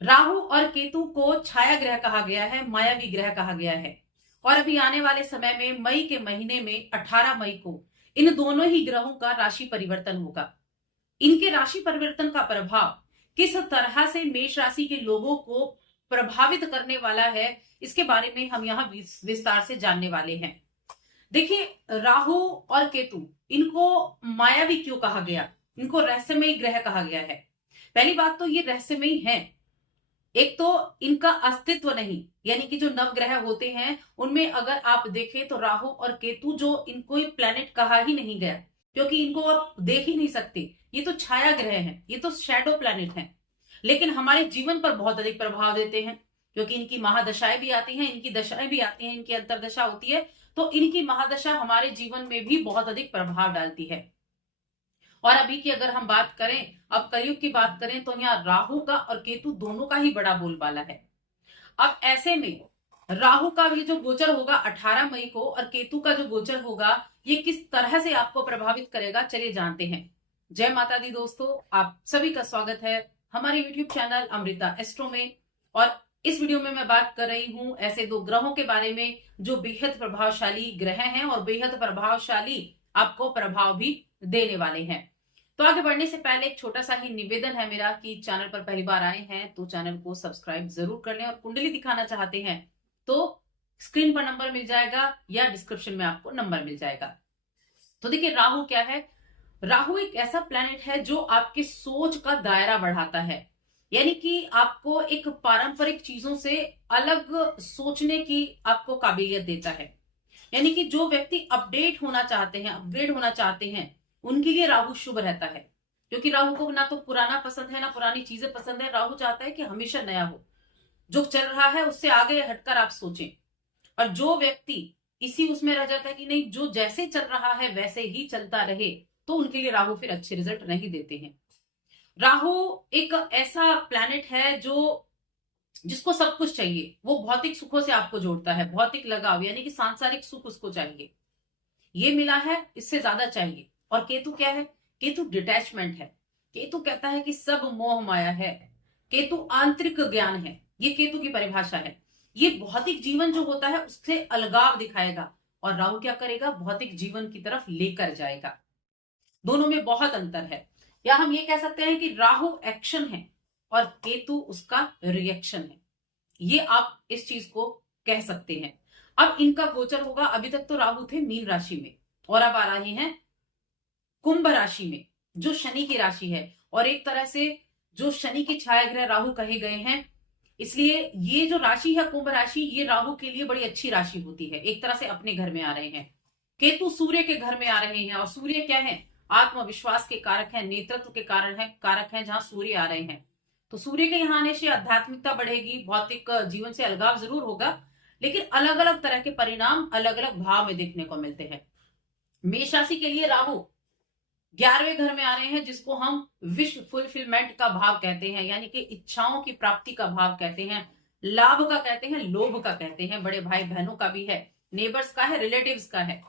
राहु और केतु को छाया ग्रह कहा गया है, मायावी ग्रह कहा गया है। और अभी आने वाले समय में मई के महीने में 18 मई को इन दोनों ही ग्रहों का राशि परिवर्तन होगा। इनके राशि परिवर्तन का प्रभाव किस तरह से मेष राशि के लोगों को प्रभावित करने वाला है, इसके बारे में हम यहाँ विस्तार से जानने वाले हैं। देखिए, राहु और केतु, इनको मायावी क्यों कहा गया, इनको रहस्यमयी ग्रह कहा गया है। पहली बात तो ये रहस्यमयी है। एक तो इनका अस्तित्व नहीं, यानी कि जो नवग्रह होते हैं उनमें अगर आप देखें तो राहु और केतु जो इनको प्लेनेट कहा ही नहीं गया, क्योंकि इनको आप देख ही नहीं सकते। ये तो छाया ग्रह हैं, ये तो शैडो प्लेनेट हैं, लेकिन हमारे जीवन पर बहुत अधिक प्रभाव देते हैं, क्योंकि इनकी महादशाएं भी आती हैं, इनकी दशाएं भी आती हैं, इनकी अंतरदशा होती है। तो इनकी महादशा हमारे जीवन में भी बहुत अधिक प्रभाव डालती है। और अभी की अगर हम बात करें, अब कलयुग की बात करें, तो यहाँ राहु का और केतु दोनों का ही बड़ा बोलबाला है। अब ऐसे में राहु का भी जो गोचर होगा 18 मई को और केतु का जो गोचर होगा, ये किस तरह से आपको प्रभावित करेगा, चलिए जानते हैं। जय माता दी दोस्तों, आप सभी का स्वागत है हमारे YouTube चैनल अमृता एस्ट्रो में। और इस वीडियो में मैं बात कर रही हूं ऐसे दो ग्रहों के बारे में जो बेहद प्रभावशाली ग्रह हैं और बेहद प्रभावशाली आपको प्रभाव भी देने वाले हैं। तो आगे बढ़ने से पहले एक छोटा सा ही निवेदन है मेरा कि चैनल पर पहली बार आए हैं तो चैनल को सब्सक्राइब जरूर कर लें, और कुंडली दिखाना चाहते हैं तो स्क्रीन पर नंबर मिल जाएगा या डिस्क्रिप्शन में आपको नंबर मिल जाएगा। तो देखिए, राहु क्या है। राहु एक ऐसा प्लैनेट है जो आपकी सोच का दायरा बढ़ाता है, यानी कि आपको एक पारंपरिक चीजों से अलग सोचने की आपको काबिलियत देता है। यानी कि जो व्यक्ति अपडेट होना चाहते हैं, अपग्रेड होना चाहते हैं, उनके लिए राहु शुभ रहता है। क्योंकि राहु को ना तो पुराना पसंद है ना पुरानी चीजें पसंद है। राहु चाहता है कि हमेशा नया हो, जो चल रहा है उससे आगे हटकर आप सोचें। और जो व्यक्ति इसी उसमें रह जाता है कि नहीं, जो जैसे चल रहा है वैसे ही चलता रहे, तो उनके लिए राहु फिर अच्छे रिजल्ट नहीं देते हैं। राहु एक ऐसा प्लैनेट है जो जिसको सब कुछ चाहिए, वो भौतिक सुखों से आपको जोड़ता है, भौतिक लगाव यानी कि सांसारिक सुख उसको चाहिए, ये मिला है, इससे ज्यादा चाहिए। और केतु क्या है, केतु डिटैचमेंट है। केतु कहता है कि सब मोह माया है। केतु आंतरिक ज्ञान है, ये केतु की परिभाषा है। ये भौतिक जीवन जो होता है उससे अलगाव दिखाएगा, और राहु क्या करेगा, भौतिक जीवन की तरफ लेकर जाएगा। दोनों में बहुत अंतर है। या हम ये कह सकते हैं कि राहु एक्शन है और केतु उसका रिएक्शन है। ये आप इस चीज को कह सकते हैं। अब इनका गोचर होगा, अभी तक तो राहु थे मीन राशि में और अब आ रहे हैं कुंभ राशि में, जो शनि की राशि है। और एक तरह से जो शनि के छाया ग्रह राहु कहे गए हैं, इसलिए ये जो राशि है कुंभ राशि, ये राहु के लिए बड़ी अच्छी राशि होती है। एक तरह से अपने घर में आ रहे हैं। केतु सूर्य के घर में आ रहे हैं, और सूर्य क्या है, आत्मविश्वास के कारक है, नेतृत्व के कारण है, कारक है। जहां सूर्य आ रहे हैं तो सूर्य के यहाँ आने से आध्यात्मिकता बढ़ेगी, भौतिक जीवन से अलगाव जरूर होगा, लेकिन अलग अलग तरह के परिणाम अलग अलग भाव में देखने को मिलते हैं। मेष राशि के लिए राहु 11वें घर में आ रहे हैं, जिसको हम विश फुलफिलमेंट का भाव कहते हैं, यानी कि इच्छाओं की प्राप्ति का भाव कहते हैं, लाभ का कहते हैं, लोभ का कहते हैं, बड़े भाई बहनों का भी है, नेबर्स का है, रिलेटिव्स का है।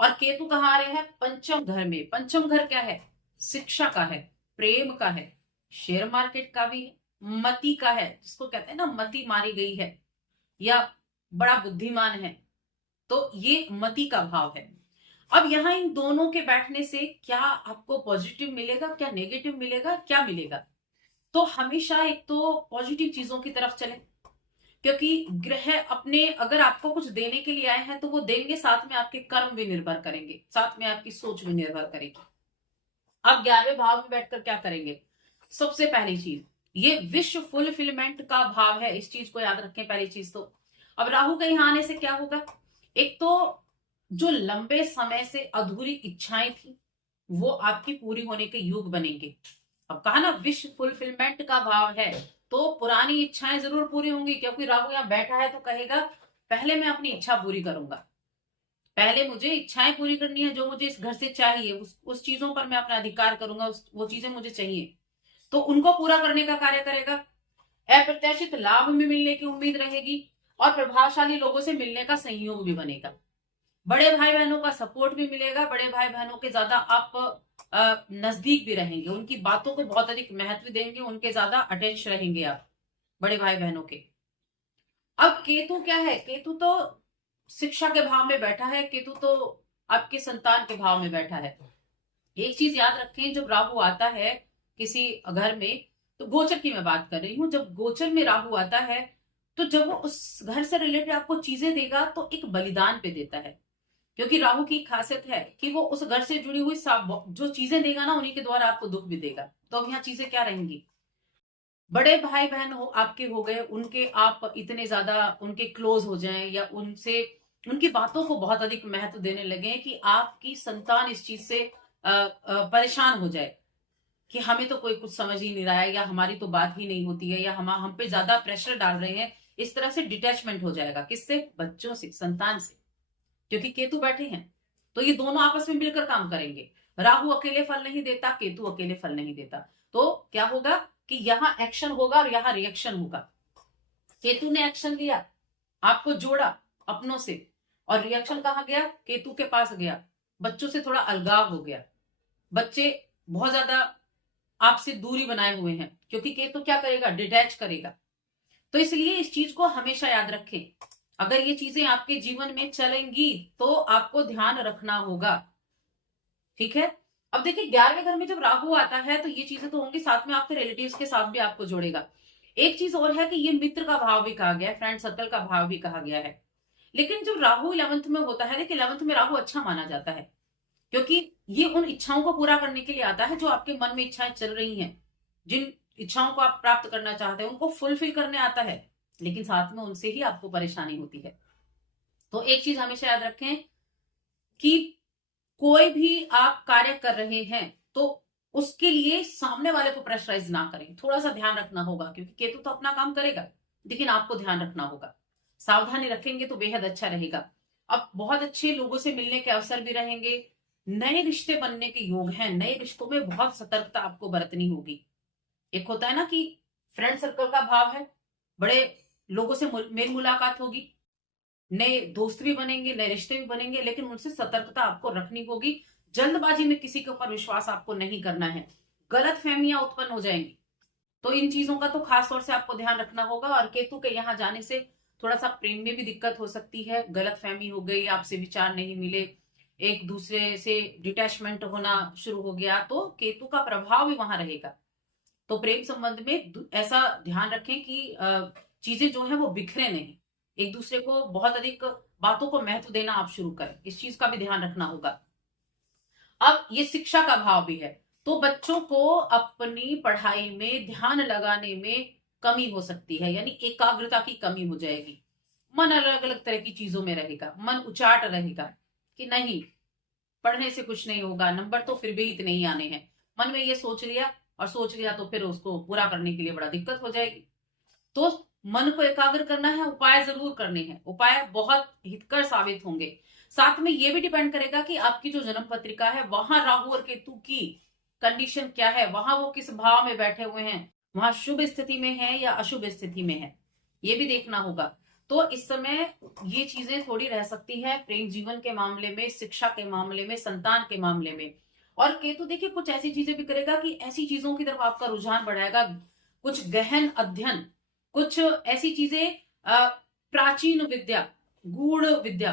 और केतु कहाँ आ रहे हैं, पंचम घर में। पंचम घर क्या है, शिक्षा का है, प्रेम का है, शेयर मार्केट का भी है, मति का है, जिसको कहते हैं ना मति मारी गई है या बड़ा बुद्धिमान है, तो ये मति का भाव है। अब यहाँ इन दोनों के बैठने से क्या आपको पॉजिटिव मिलेगा, क्या नेगेटिव मिलेगा, क्या मिलेगा, तो हमेशा एक तो पॉजिटिव चीजों की तरफ चले, क्योंकि ग्रह अपने अगर आपको कुछ देने के लिए आए हैं तो वो देंगे, साथ में आपके कर्म भी निर्भर करेंगे, साथ में आपकी सोच भी निर्भर करेगी। अब 11वें भाव में बैठकर क्या करेंगे, सबसे पहली चीज ये विश्व फुलफिलमेंट का भाव है, इस चीज को याद रखें पहली चीज तो। अब राहु के यहाँ आने से क्या होगा, एक तो जो लंबे समय से अधूरी इच्छाएं थी वो आपकी पूरी होने के युग बनेंगे। अब कहा ना विश्व फुलफिलमेंट का भाव है, तो पुरानी इच्छाएं जरूर पूरी होंगी, क्योंकि राहु यहाँ बैठा है तो कहेगा पहले मैं अपनी इच्छा पूरी करूंगा, पहले मुझे इच्छाएं पूरी करनी है, जो मुझे इस घर से चाहिए उस चीजों पर मैं अपना अधिकार करूंगा, वो चीजें मुझे चाहिए, तो उनको पूरा करने का कार्य करेगा। अप्रत्याशित लाभ में मिलने की उम्मीद रहेगी, और प्रभावशाली लोगों से मिलने का संयोग भी बनेगा। बड़े भाई बहनों का सपोर्ट भी मिलेगा, बड़े भाई बहनों के ज्यादा आप नजदीक भी रहेंगे, उनकी बातों को बहुत अधिक महत्व देंगे, उनके ज्यादा अटैच रहेंगे आप। बड़े भाई बहनों के। अब केतु क्या है, केतु तो शिक्षा के भाव में बैठा है, केतु तो आपके संतान के भाव में बैठा है। एक चीज याद रखें, जब राहु आता है किसी घर में, तो गोचर की मैं बात कर रही हूं, जब गोचर में राहु आता है तो जब वो उस घर से रिलेटेड आपको चीजें देगा तो एक बलिदान पे देता है। क्योंकि राहु की खासियत है कि वो उस घर से जुड़ी हुई सब जो चीजें देगा ना, उन्हीं के द्वारा आपको दुख भी देगा। तो अब यहाँ चीजें क्या रहेंगी, बड़े भाई बहन हो आपके हो गए, उनके आप इतने ज्यादा उनके क्लोज हो जाएं या उनसे उनकी बातों को बहुत अधिक महत्व देने लगे कि आपकी संतान इस चीज से परेशान हो जाए कि हमें तो कोई कुछ समझ ही नहीं रहा है, या हमारी तो बात ही नहीं होती है, या हम पे ज्यादा प्रेशर डाल रहे हैं। इस तरह से डिटैचमेंट हो जाएगा, किससे, बच्चों से, संतान से। क्योंकि केतु बैठे हैं तो ये दोनों आपस में मिलकर काम करेंगे। राहु अकेले फल नहीं देता, केतु अकेले फल नहीं देता। तो क्या होगा कि यहाँ एक्शन होगा और यहाँ रिएक्शन होगा। केतु ने एक्शन लिया, आपको जोड़ा अपनों से, और रिएक्शन कहाँ गया, केतु के पास गया, बच्चों से थोड़ा अलगाव हो गया। बच्चे बहुत ज्यादा आपसे दूरी बनाए हुए हैं, क्योंकि केतु क्या करेगा, डिटैच करेगा। तो इसलिए इस चीज को हमेशा याद रखें। अगर ये चीजें आपके जीवन में चलेंगी तो आपको ध्यान रखना होगा, ठीक है। अब देखिए 11वें घर में जब राहु आता है तो ये चीजें तो होंगी, साथ में आपके रिलेटिव्स के साथ भी आपको जोड़ेगा। एक चीज और है कि ये मित्र का भाव भी कहा गया है, फ्रेंड सर्कल का भाव भी कहा गया है। लेकिन जब राहु 11th में होता है, देखिए 11th में राहु अच्छा माना जाता है, क्योंकि ये उन इच्छाओं को पूरा करने के लिए आता है जो आपके मन में इच्छाएं चल रही हैं। जिन इच्छाओं को आप प्राप्त करना चाहते हैं उनको फुलफिल करने आता है, लेकिन साथ में उनसे ही आपको परेशानी होती है। तो एक चीज हमेशा याद रखें कि कोई भी आप कार्य कर रहे हैं तो उसके लिए सामने वाले को प्रेशराइज ना करें, थोड़ा सा ध्यान रखना होगा, क्योंकि केतु तो अपना काम करेगा लेकिन आपको ध्यान रखना होगा। सावधानी रखेंगे तो बेहद अच्छा रहेगा। अब बहुत अच्छे लोगों से मिलने के अवसर भी रहेंगे, नए रिश्ते बनने के योग हैं, नए रिश्तों में बहुत सतर्कता आपको बरतनी होगी। एक होता है ना कि फ्रेंड सर्कल का भाव है, बड़े लोगों से मेल मुलाकात होगी, नए दोस्त भी बनेंगे, नए रिश्ते भी बनेंगे, लेकिन उनसे सतर्कता आपको रखनी होगी। जल्दबाजी में किसी के ऊपर विश्वास आपको नहीं करना है, गलत फहमियां उत्पन्न हो जाएंगी। तो इन चीजों का तो खास तौर से आपको ध्यान रखना होगा। और केतु के यहाँ जाने से थोड़ा सा प्रेम में भी दिक्कत हो सकती है, गलत फहमी हो गई, आपसे विचार नहीं मिले, एक दूसरे से डिटैचमेंट होना शुरू हो गया, तो केतु का प्रभाव भी वहां रहेगा। तो प्रेम संबंध में ऐसा ध्यान रखें कि चीजें जो है वो बिखरे नहीं, एक दूसरे को बहुत अधिक बातों को महत्व देना आप शुरू करें, इस चीज का भी ध्यान रखना होगा। अब ये शिक्षा का भाव भी है, तो बच्चों को अपनी पढ़ाई में ध्यान लगाने में कमी हो सकती है, यानी एकाग्रता की कमी हो जाएगी। मन अलग अलग तरह की चीजों में रहेगा, मन उचाट रहेगा कि नहीं पढ़ने से कुछ नहीं होगा, नंबर तो फिर भी इतने ही आने हैं। मन में ये सोच लिया, और सोच लिया तो फिर उसको पूरा करने के लिए बड़ा दिक्कत हो जाएगी। तो मन को एकाग्र करना है, उपाय जरूर करने हैं, उपाय बहुत हितकर साबित होंगे। साथ में ये भी डिपेंड करेगा कि आपकी जो जन्म पत्रिका है वहां राहु और केतु की कंडीशन क्या है, वहां वो किस भाव में बैठे हुए हैं, वहां शुभ स्थिति में है या अशुभ स्थिति में है, ये भी देखना होगा। तो इस समय ये चीजें थोड़ी रह सकती है प्रेम जीवन के मामले में, शिक्षा के मामले में, संतान के मामले में। और केतु देखिए कुछ ऐसी चीजें भी करेगा कि ऐसी चीजों की तरफ आपका रुझान बढ़ाएगा, कुछ गहन अध्ययन, कुछ ऐसी चीजें, प्राचीन विद्या, गूढ़ विद्या।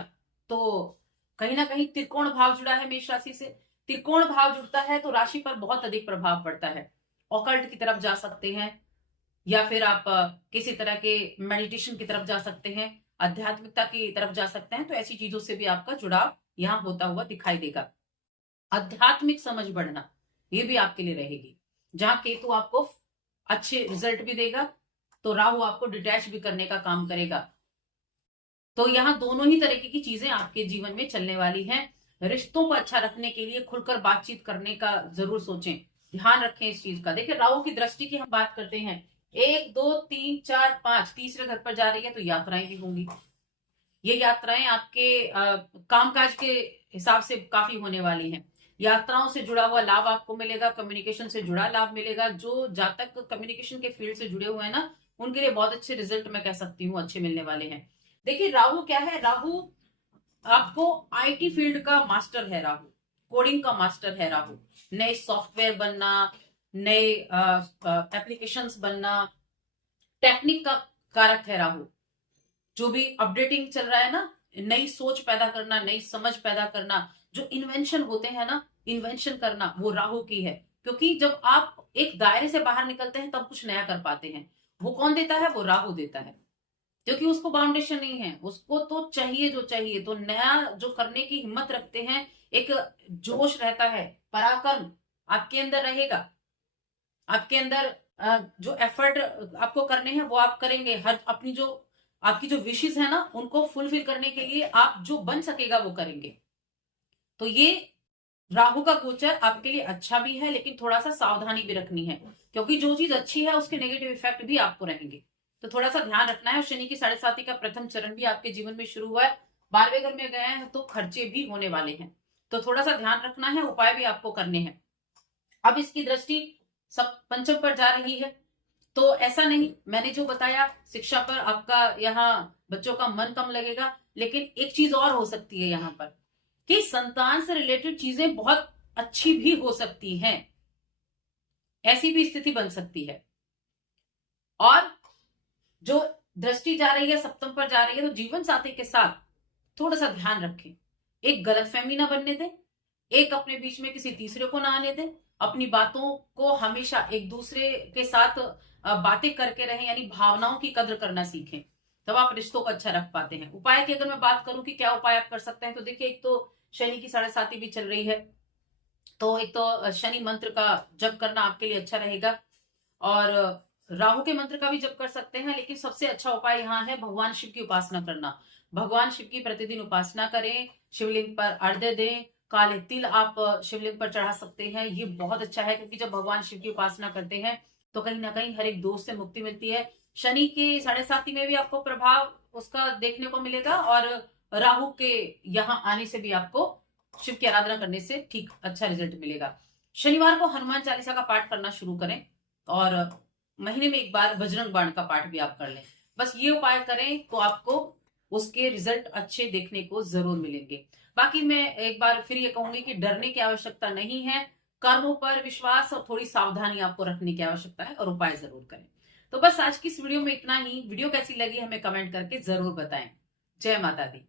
तो कहीं ना कहीं त्रिकोण भाव जुड़ा है मेष राशि से, त्रिकोण भाव जुड़ता है तो राशि पर बहुत अधिक प्रभाव पड़ता है। ऑकल्ट की तरफ जा सकते हैं, या फिर आप किसी तरह के मेडिटेशन की तरफ जा सकते हैं, आध्यात्मिकता की तरफ जा सकते हैं। तो ऐसी चीजों से भी आपका जुड़ाव यहाँ होता हुआ दिखाई देगा। आध्यात्मिक समझ बढ़ना ये भी आपके लिए रहेगी, जहां केतु आपको अच्छे रिजल्ट भी देगा तो राहु आपको डिटैच भी करने का काम करेगा। तो यहाँ दोनों ही तरीके की चीजें आपके जीवन में चलने वाली हैं। रिश्तों को अच्छा रखने के लिए खुलकर बातचीत करने का जरूर सोचें, ध्यान रखें इस चीज का। देखिए राहु की दृष्टि की हम बात करते हैं, 1 2 3 4 5 तीसरे घर पर जा रही है, तो यात्राएं भी होंगी। ये यात्राएं आपके कामकाज के हिसाब से काफी होने वाली हैं। यात्राओं से जुड़ा हुआ लाभ आपको मिलेगा, कम्युनिकेशन से जुड़ा लाभ मिलेगा। जो जातक कम्युनिकेशन के फील्ड से जुड़े हुए हैं ना, उनके लिए बहुत अच्छे रिजल्ट मैं कह सकती हूँ अच्छे मिलने वाले हैं। देखिए राहु क्या है, राहु आपको आईटी फील्ड का मास्टर है, राहु कोडिंग का मास्टर है। राहु नए सॉफ्टवेयर बनना, नए एप्लीकेशंस बनना, टेक्निक का कारक है राहु। जो भी अपडेटिंग चल रहा है ना, नई सोच पैदा करना, नई समझ पैदा करना, जो इन्वेंशन होते हैं ना, इन्वेंशन करना, वो राहु की है। क्योंकि जब आप एक दायरे से बाहर निकलते हैं तब कुछ नया कर पाते हैं। वो कौन देता है? वो राहु देता है। क्योंकि उसको बाउंडेशन नहीं है, उसको तो चाहिए जो चाहिए, तो नया जो करने की हिम्मत रखते हैं, एक जोश रहता है, पराक्रम आपके अंदर रहेगा। आपके अंदर जो एफर्ट आपको करने हैं वो आप करेंगे। हर अपनी जो आपकी जो विशेष है ना, उनको फुलफिल करने के लिए आप जो बन सकेगा वो करेंगे। तो ये राहु का गोचर आपके लिए अच्छा भी है, लेकिन थोड़ा सा सावधानी भी रखनी है, क्योंकि जो चीज अच्छी है उसके नेगेटिव इफेक्ट भी आपको रहेंगे। तो थोड़ा सा ध्यान रखना है। शनि की 7.5 का प्रथम चरण भी आपके जीवन में शुरू हुआ है। 12वें घर में गए हैं तो खर्चे भी होने वाले हैं, तो थोड़ा सा ध्यान रखना है। उपाय भी आपको करने हैं। अब इसकी दृष्टि सब पंचम पर जा रही है, तो ऐसा नहीं, मैंने जो बताया शिक्षा पर आपका यहाँ बच्चों का मन कम लगेगा, लेकिन एक चीज और हो सकती है यहाँ पर कि संतान से रिलेटेड चीजें बहुत अच्छी भी हो सकती हैं। ऐसी भी स्थिति बन सकती है। और जो दृष्टि जा रही है सप्तम पर जा रही है, तो जीवन साथी के साथ थोड़ा सा ध्यान रखें। एक गलतफहमी ना बनने दें, एक अपने बीच में किसी तीसरे को ना आने दें। अपनी बातों को हमेशा एक दूसरे के साथ बातें करके रहें, यानी भावनाओं की कद्र करना सीखें, तब आप रिश्तों को अच्छा रख पाते हैं। उपाय की अगर मैं बात करूं कि क्या उपाय आप कर सकते हैं, तो देखिए, एक तो शनि की 7.5 भी चल रही है, तो एक तो शनि मंत्र का जप करना आपके लिए अच्छा रहेगा, और राहु के मंत्र का भी जप कर सकते हैं। लेकिन सबसे अच्छा उपाय यहाँ है भगवान शिव की उपासना करना। भगवान शिव की प्रतिदिन उपासना करें, शिवलिंग पर अर्घ्य दें, काले तिल आप शिवलिंग पर चढ़ा सकते हैं। ये बहुत अच्छा है, क्योंकि जब भगवान शिव की उपासना करते हैं तो कहीं ना कहीं हर एक दोष से मुक्ति मिलती है। शनि के 7.5 में भी आपको प्रभाव उसका देखने को मिलेगा, और राहु के यहाँ आने से भी आपको शिव की आराधना करने से ठीक अच्छा रिजल्ट मिलेगा। शनिवार को हनुमान चालीसा का पाठ करना शुरू करें, और महीने में एक बार बजरंग बाण का पाठ भी आप कर लें। बस ये उपाय करें तो आपको उसके रिजल्ट अच्छे देखने को जरूर मिलेंगे। बाकी मैं एक बार फिर ये कहूंगी कि डरने की आवश्यकता नहीं है। कर्मों पर विश्वास और थोड़ी सावधानी आपको रखने की आवश्यकता है, और उपाय जरूर करें। तो बस आज की इस वीडियो में इतना ही। वीडियो कैसी लगी हमें कमेंट करके जरूर बताएं। जय माता दी।